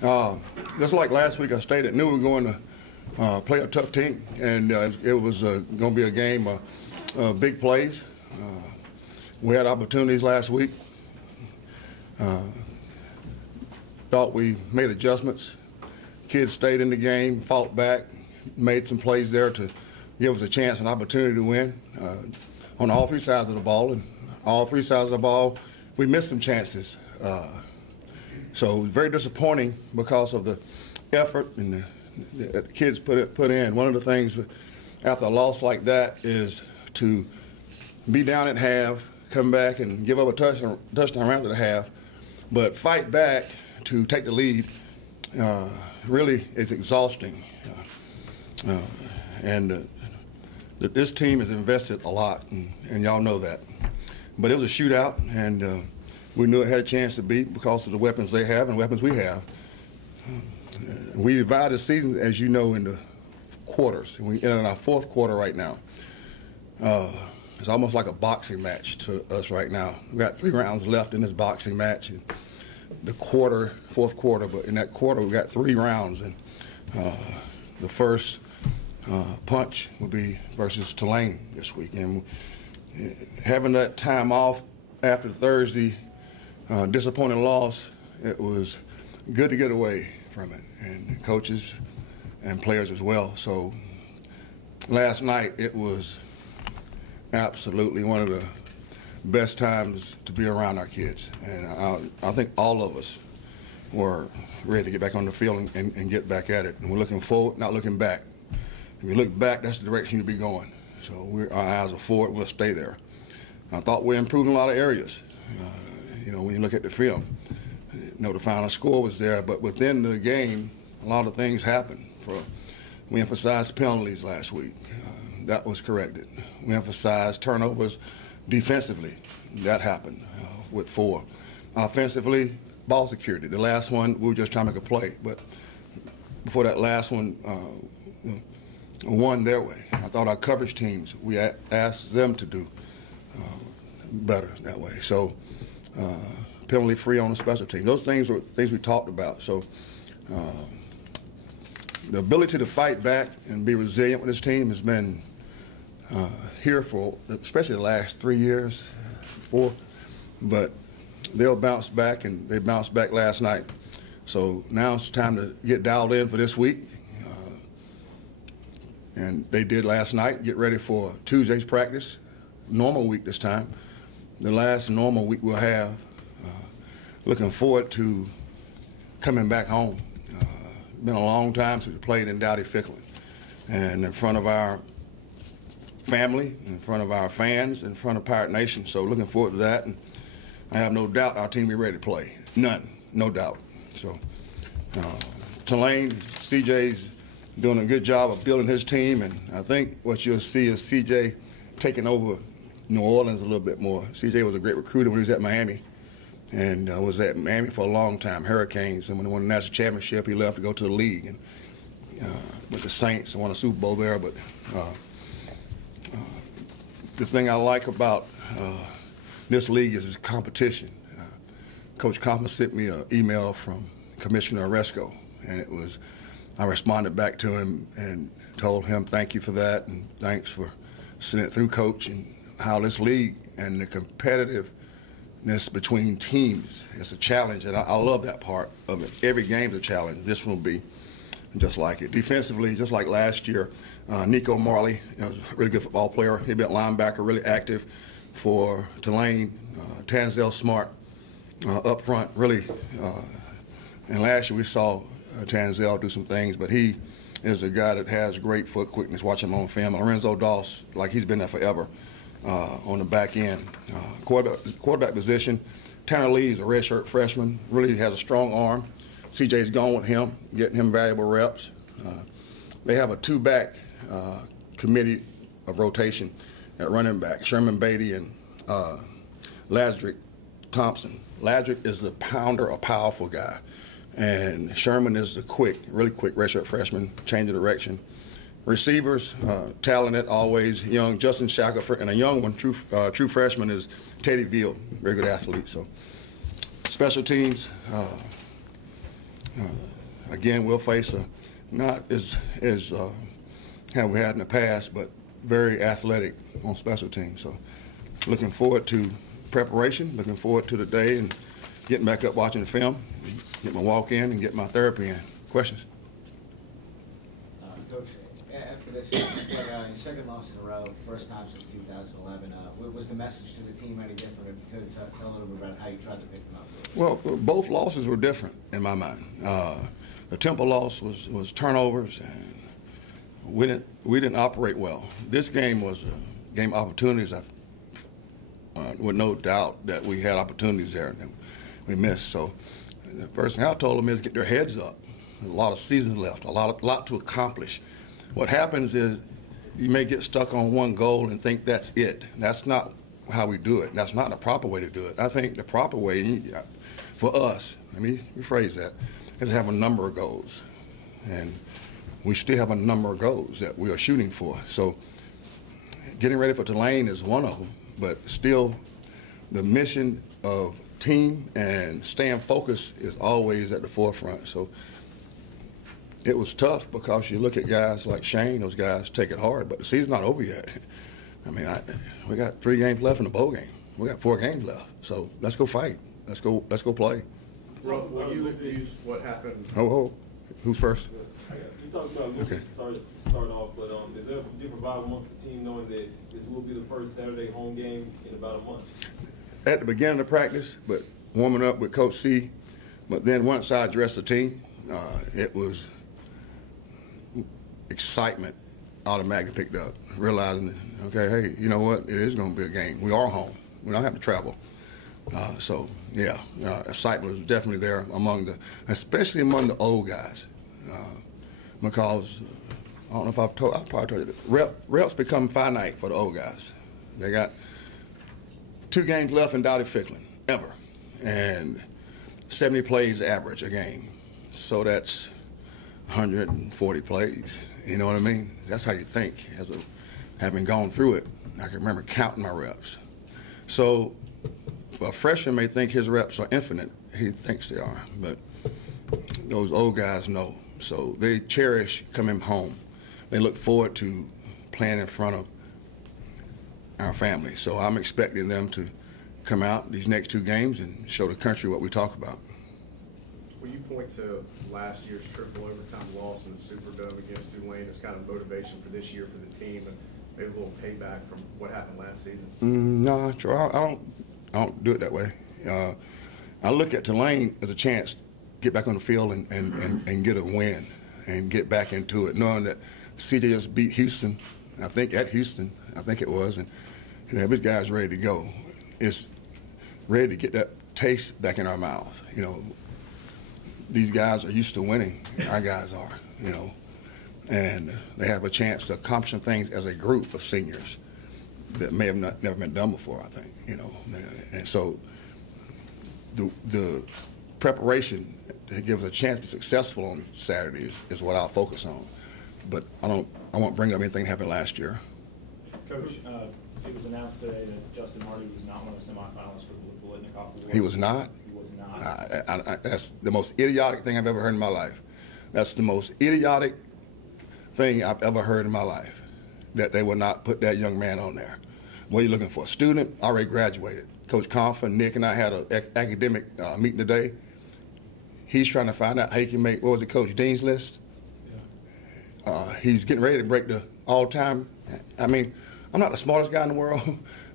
Just like last week, I stated, knew we were going to play a tough team, and it was going to be a game of big plays. We had opportunities last week. Thought we made adjustments. Kids stayed in the game, fought back, made some plays there to give us a chance and opportunity to win on all three sides of the ball. And all three sides of the ball, we missed some chances. So very disappointing because of the effort and the kids put in. One of the things after a loss like that is to be down at half, come back and give up a touchdown after the half, but fight back to take the lead really is exhausting. This team has invested a lot, and y'all know that. But it was a shootout, and we knew it had a chance to beat because of the weapons they have and weapons we have. We divide the season, as you know, into quarters. We're in our fourth quarter right now. It's almost like a boxing match to us right now. We've got 3 rounds left in this boxing match. And the fourth quarter, but in that quarter we got 3 rounds. And the first punch will be versus Tulane this week. And having that time off after Thursday, disappointing loss, it was good to get away from it, and coaches and players as well. So last night it was absolutely one of the best times to be around our kids, and I think all of us were ready to get back on the field and get back at it. And we're looking forward, not looking back. If you look back, that's the direction you'll be going. So our eyes are forward, we'll stay there. I thought we improved in a lot of areas. When you look at the film, the final score was there, but within the game, a lot of things happened. We emphasized penalties last week. That was corrected. We emphasized turnovers defensively. That happened with 4. Offensively, ball security. The last one, we were just trying to make a play, but before that last one, won their way. I thought our coverage teams, we asked them to do better that way. So penalty free on the special team. Those things were things we talked about. So the ability to fight back and be resilient with this team has been here for especially the last 3 years, 4. But they'll bounce back, and they bounced back last night. So now it's time to get dialed in for this week. And they did last night, get ready for Tuesday's practice, normal week this time, the last normal week we'll have. Looking forward to coming back home. Been a long time since we played in Dowdy-Ficklin, and in front of our family, in front of our fans, in front of Pirate Nation. So looking forward to that, and I have no doubt our team will be ready to play. None, no doubt. So Tulane, CJ's doing a good job of building his team, and I think what you'll see is CJ taking over New Orleans a little bit more. CJ was a great recruiter when he was at Miami, and was at Miami for a long time, Hurricanes, and when they won the national championship, he left to go to the league and with the Saints and won a Super Bowl there. But the thing I like about this league is its competition. Coach Compton sent me an email from Commissioner Oresco, and I responded back to him and told him thank you for that, and thanks for sending it through, Coach, and how this league and the competitiveness between teams is a challenge, and I love that part of it. Every game's a challenge. This one will be just like it. Defensively, just like last year, Nico Marley, a really good football player. He'd be a linebacker, really active for Tulane. Tanzel Smart up front, really. And last year we saw Tanzel do some things, but he is a guy that has great foot quickness. Watch him on film. Lorenzo Doss, like he's been there forever on the back end. Quarterback position, Tanner Lee is a redshirt freshman, really has a strong arm. CJ's gone with him, getting him valuable reps. They have a 2-back committee of rotation at running back, Sherman Beatty and Ladrick Thompson. Ladrick is the pounder, a powerful guy. And Sherman is the really quick redshirt freshman, change of direction. Receivers, talented, always young. Justin Shackelford, and a young one, true freshman, is Teddy Veal, very good athlete. So, special teams, Again, we'll face not as have we had in the past, but very athletic on special teams. So looking forward to preparation, looking forward to the day and getting back up watching the film, get my walk in and get my therapy in. Questions? Coach, after this, your second loss in a row, first time since 2011, was the message to the team any different? If you could tell a little bit about how you tried to pick them up? Well, both losses were different in my mind. The Temple loss was turnovers, and we didn't operate well. This game was a game of opportunities. With no doubt that we had opportunities there and we missed. So the first thing I told them is get their heads up. There's a lot of season left, a lot to accomplish. What happens is you may get stuck on one goal and think that's it. That's not how we do it. That's not the proper way to do it. I think the proper way for us, let me rephrase that, is to have a number of goals. And we still have a number of goals that we are shooting for. So getting ready for Tulane is one of them, but still the mission of team and staying focused is always at the forefront. So it was tough because you look at guys like Shane, those guys take it hard, but the season's not over yet. I mean, we got 3 games left in the bowl game. We got 4 games left. So let's go fight. Let's go play. Ruff, will you use what happened? Oh, who's first? You talked about losing to start off, but is there a different vibe amongst the team knowing that this will be the first Saturday home game in about a month? At the beginning of practice, but warming up with Coach C, but then once I addressed the team, it was excitement automatically picked up, realizing, okay, hey, you know what, it is going to be a game. We are home. We don't have to travel. So, yeah, excitement was definitely there especially among the old guys, because I don't know if I've probably told you this, reps become finite for the old guys. They got 2 games left in Dowdy Ficklin, ever, and 70 plays average a game. So that's 140 plays. You know what I mean? That's how you think, having gone through it. I can remember counting my reps. So a freshman may think his reps are infinite. He thinks they are, but those old guys know. So they cherish coming home. They look forward to playing in front of our family. So I'm expecting them to come out these next 2 games and show the country what we talk about. Will you point to last year's triple overtime loss in the Superdome against Tulane as kind of motivation for this year for the team and maybe a little payback from what happened last season? No, I don't do it that way. I look at Tulane as a chance to get back on the field and get a win and get back into it, knowing that CJ just beat Houston, I think at Houston, I think it was, and his guys ready to go. It's ready to get that taste back in our mouth. You know, these guys are used to winning. Our guys are, you know, and they have a chance to accomplish some things as a group of seniors that may have never been done before, I think, you know. And so the preparation to give us a chance to be successful on Saturday is what I'll focus on. But I won't bring up anything that happened last year. Coach, it was announced today that Justin Hardy was not one of the semifinalists for the Bolitnikoff Award. He was not? He was not. That's the most idiotic thing I've ever heard in my life. That's the most idiotic thing I've ever heard in my life, that they would not put that young man on there. What are you looking for? A student? Already graduated. Coach Confer, Nick, and I had an academic meeting today. He's trying to find out how he can make, what was it, Coach Dean's list? Yeah. He's getting ready to break the all-time. I mean, I'm not the smartest guy in the world,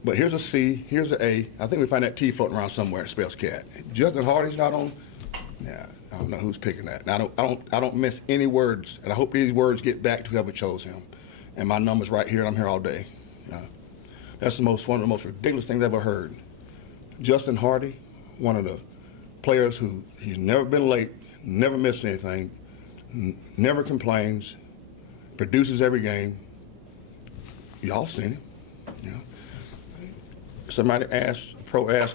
but here's a C, here's an A. I think we find that T floating around somewhere. It spells cat. Justin Hardy's not on. Yeah, I don't know who's picking that. And I don't miss any words, and I hope these words get back to whoever chose him. And my number's right here, and I'm here all day. That's one of the most ridiculous things I've ever heard. Justin Hardy, one of the players who he's never been late, never missed anything, never complains, produces every game. Y'all seen him, you know. Somebody asked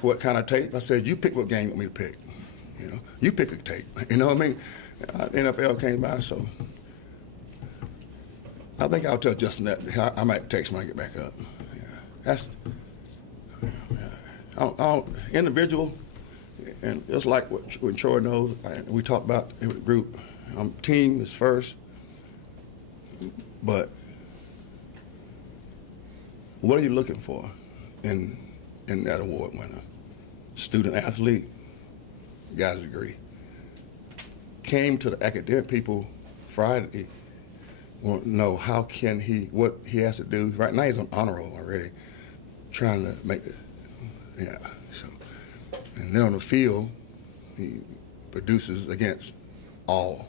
what kind of tape. I said, you pick what game you want me to pick. You know, you pick a tape. You know what I mean? NFL came by, so I think I'll tell Justin that. I might text when I get back up. Yeah, that's individual. And just like what Troy knows, we talked about it with the group, team is first, but what are you looking for in that award winner? Student athlete, guys agree. Came to the academic people Friday, want to know how can he, what he has to do. Right now he's on honor roll already, trying to make it, yeah. So, and then on the field, he produces against all,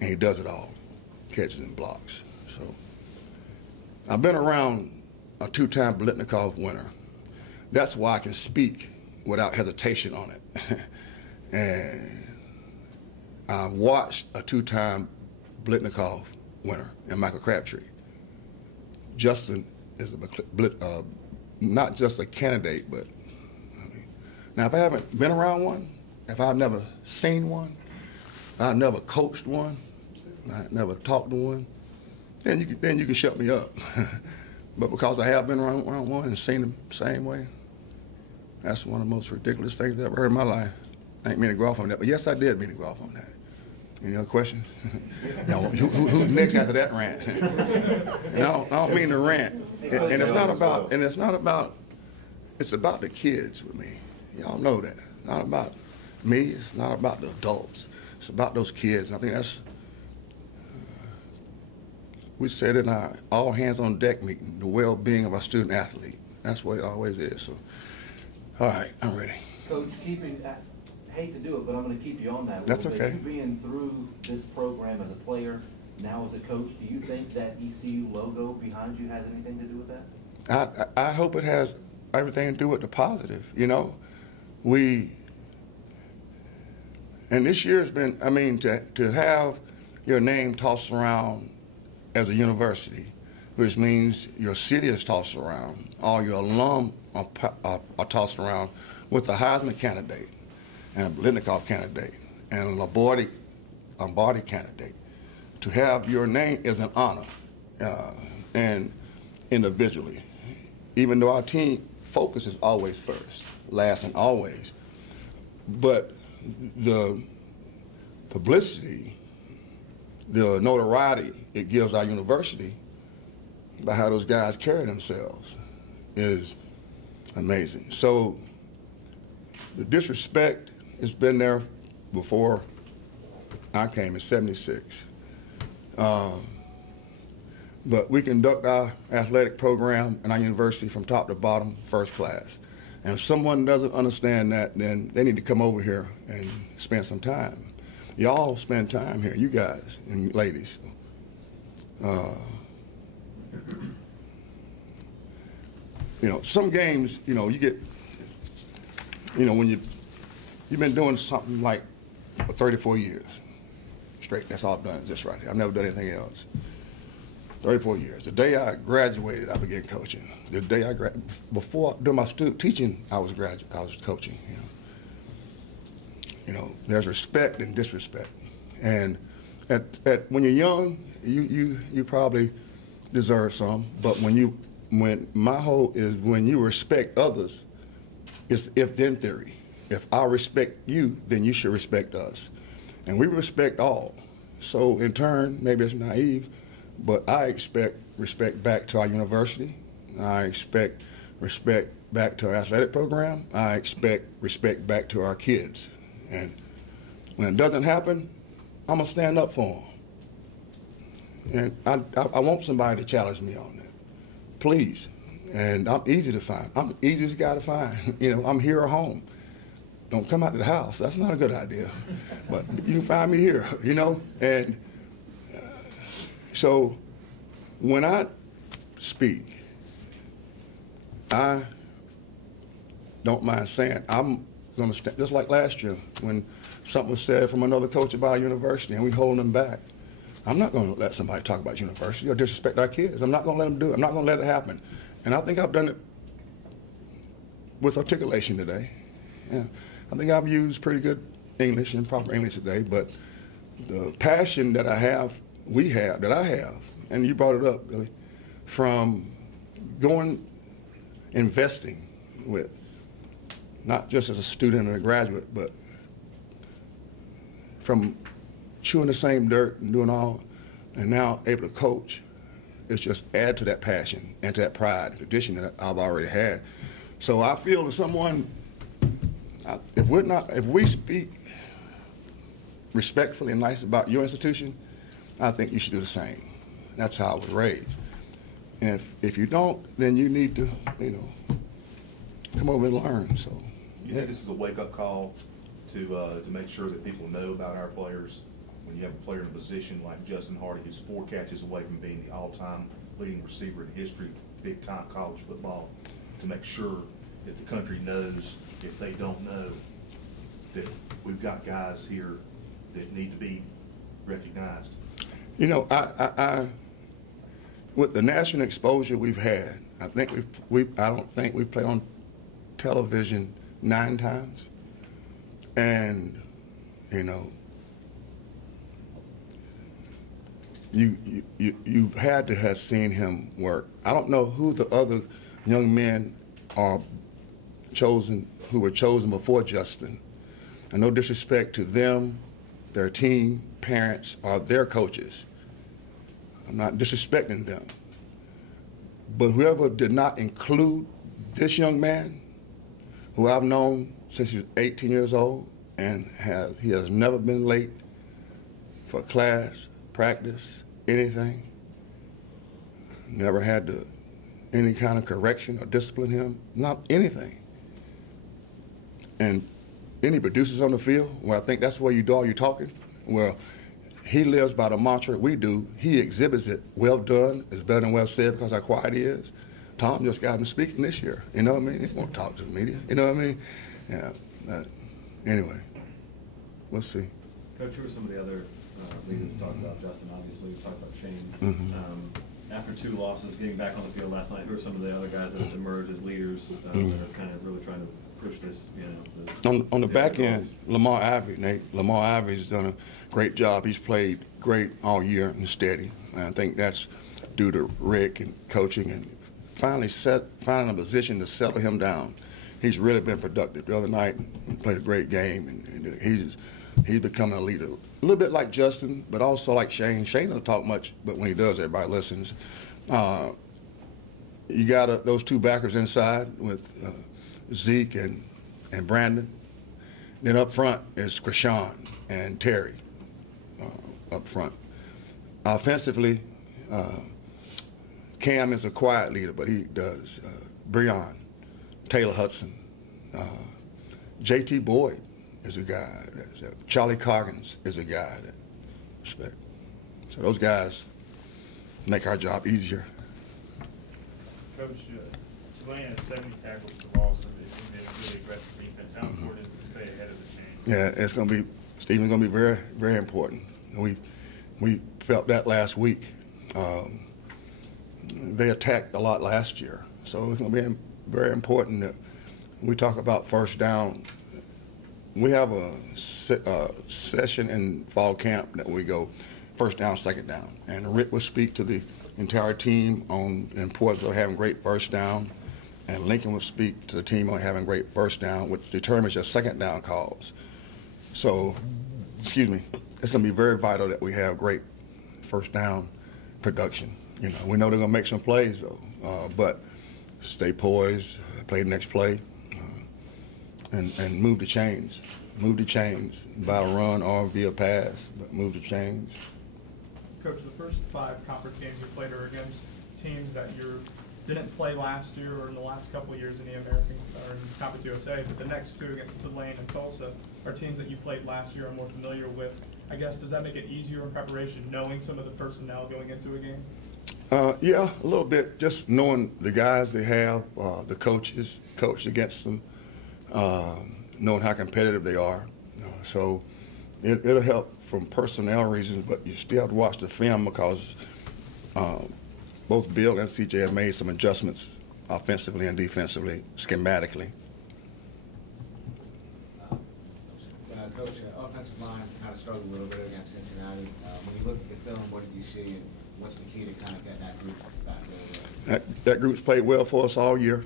and he does it all, catches and blocks. So, I've been around a two-time Blitnikoff winner. That's why I can speak without hesitation on it. And I watched a two-time Blitnikoff winner in Michael Crabtree. Justin is not just a candidate, but I mean, now if I haven't been around one, if I've never seen one, I've never coached one, I've never talked to one, then you can shut me up. But because I have been around one and seen them the same way, that's one of the most ridiculous things I've ever heard in my life. I ain't mean to go off on that, but yes, I did mean to go off on that. Any other questions? Now, who's next after that rant? And I don't mean to rant. And it's not about, it's about the kids with me. Y'all know that. Not about me, it's not about the adults. It's about those kids. And I think that's, we said in our all hands on deck meeting, the well-being of our student athlete. That's what it always is. So, all right, I'm ready. Coach, I hate to do it, but I'm going to keep you on that. That's okay. You being through this program as a player, now as a coach, do you think that ECU logo behind you has anything to do with that? I hope it has everything to do with the positive. You know, and this year has been, I mean, to have your name tossed around as a university, which means your city is tossed around, all your alum are tossed around with a Heisman candidate and a Blitnikoff candidate and a Lombardi candidate. To have your name is an honor, and individually, even though our team focus is always first, last and always, but the publicity, the notoriety it gives our university by how those guys carry themselves is amazing. So the disrespect has been there before I came in '76. But we conduct our athletic program in our university from top to bottom, first class. And if someone doesn't understand that, then they need to come over here and spend some time. Y'all spend time here, you guys and ladies. You know, some games, you know, you get, you know, when you've been doing something like for 34 years straight, that's all I've done is this right here. I've never done anything else. 34 years. The day I graduated, I began coaching. The day I before doing my teaching, I was coaching. You know, there's respect and disrespect, and when you're young, you probably deserve some. But when my whole is when you respect others, it's if-then theory. If I respect you, then you should respect us, and we respect all. So in turn, maybe it's naive, but I expect respect back to our university. I expect respect back to our athletic program. I expect respect back to our kids. And when it doesn't happen, I'm gonna stand up for them. And I want somebody to challenge me on that, please. And I'm easy to find. I'm the easiest guy to find. You know, I'm here or home. Don't come out to the house. That's not a good idea. But you can find me here, you know? And so when I speak, I don't mind saying I'm going to stand, just like last year when something was said from another coach about our university and we holding them back. I'm not going to let somebody talk about university or disrespect our kids. I'm not going to let them do it. I'm not going to let it happen. And I think I've done it with articulation today. Yeah. I think I've used pretty good English and proper English today, but the passion that I have, that I have, and you brought it up, Billy, from investing with not just as a student and a graduate, but from chewing the same dirt and doing all, and now able to coach, it's just add to that passion and to that pride and tradition that I've already had. So I feel if someone, if we speak respectfully and nice about your institution, I think you should do the same. That's how I was raised. And if you don't, then you need to, come over and learn. So, You think this is a wake-up call to make sure that people know about our players? When you have a player in a position like Justin Hardy, who's 4 catches away from being the all-time leading receiver in history of big-time college football, to make sure that the country knows, if they don't know, that we've got guys here that need to be recognized. With the national exposure we've had, I don't think we've played on television 9 times, and you've had to have seen him work. I don't know who the other young men are who were chosen before Justin. And no disrespect to them, their team, parents, or their coaches. I'm not disrespecting them. But whoever did not include this young man, who I've known since he was 18 years old, and he has never been late for class, practice, anything, never had any kind of correction or discipline him, not anything. And any producers on the field, well, I think that's where you do all your talking. Well, he lives by the mantra we do. He exhibits it. Well done is better than well said, because how quiet he is. Tom just got him speaking this year. You know what I mean? He won't talk to the media. You know what I mean? Yeah. Anyway, we'll see. Coach, who are some of the other leaders we talked about? Justin, obviously, we talked about Shane. Mm-hmm. After 2 losses, getting back on the field last night, who are some of the other guys that have emerged as leaders that are kind of really trying to push this, On the back end, Lamar Ivory's done a great job. He's played great all year and steady. And I think that's due to Rick and coaching and finding a position to settle him down. He's really been productive. The other night, he played a great game, and he's becoming a leader. A little bit like Justin, but also like Shane. Shane doesn't talk much, but when he does, everybody listens. You got those 2 backers inside with Zeke and Brandon. Then up front is Krishan and Terry up front. Offensively, Cam is a quiet leader, but he does. Breon, Taylor Hudson, J.T. Boyd is a guy. Charlie Coggins is a guy that I respect. So those guys make our job easier. Coach, Tulane has 70 tackles for loss, and it's been a really aggressive defense. How important is it to stay ahead of the chain? Yeah, it's going to be, Stephen's going to be very, very important. We felt that last week. They attacked a lot last year, so it's going to be very important that we talk about first down. We have a session in fall camp that we go first down, second down, and Rick will speak to the entire team on the importance of having great first down, and Lincoln will speak to the team on having great first down, which determines your second down calls. So, it's going to be very vital that we have great first down production. We know they're going to make some plays, though, but stay poised, play the next play, and move the chains. Move the chains by a run or via pass, but move the chains. Coach, the first 5 conference games you played are against teams that you didn't play last year or in the last couple of years in the American or in Conference USA, but the next 2 against Tulane and Tulsa are teams that you played last year and more familiar with. I guess, does that make it easier in preparation, knowing some of the personnel going into a game? Yeah, a little bit. Just knowing the guys they have, the coaches, coached against them, knowing how competitive they are. So it'll help from personnel reasons, but you still have to watch the film because both Bill and CJ have made some adjustments offensively and defensively, schematically. Coach, offensive line kind of struggled a little bit against Cincinnati. When you look at the film, what did you see, and what's the key to kind of getting that group back there? That group's played well for us all year.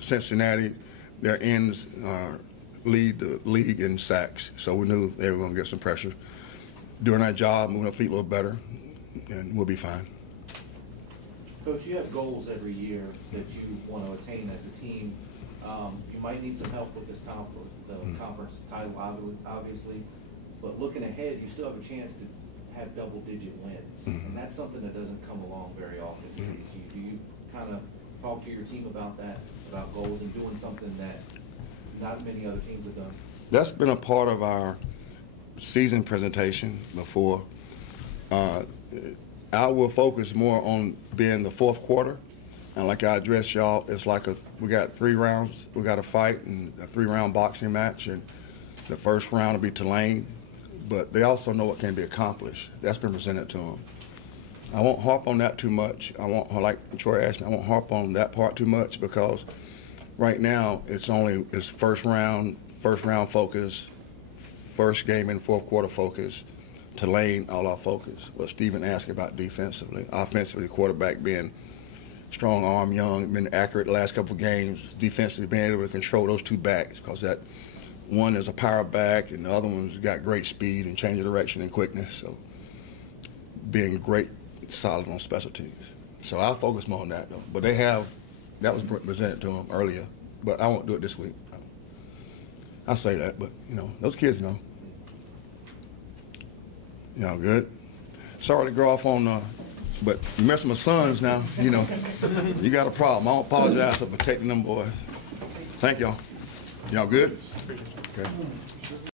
Cincinnati, their ends lead the league in sacks, so we knew they were going to get some pressure. Doing our job, moving our feet a little better, and we'll be fine. Coach, you have goals every year that you want to attain as a team. You might need some help with this conference title, obviously, but looking ahead, you still have a chance to have double-digit wins, and that's something that doesn't come along very often. So do you kind of talk to your team about that, about goals and doing something that not many other teams have done? That's been a part of our season presentation before. I will focus more on being the fourth quarter, and like I addressed y'all, it's like we got 3 rounds. We got a fight and a 3-round boxing match, and the first round will be Tulane, but they also know what can be accomplished. That's been presented to them. I won't harp on that too much. I won't, like Troy asked me, I won't harp on that part too much because right now it's first round focus, first game in fourth quarter focus, Tulane all our focus. What Stephen asked about defensively, offensively, quarterback being strong arm, young, been accurate the last couple of games, defensively being able to control those 2 backs because that one is a power back and the other one's got great speed and change of direction and quickness. So being great, solid on special teams. So I'll focus more on that though. But that was presented to them earlier, but I won't do it this week. I'll say that, but those kids know. Y'all good? Sorry to go off on, but you messing with my sons now, you got a problem. I don't apologize for protecting them boys. Thank y'all. Y'all good? Okay.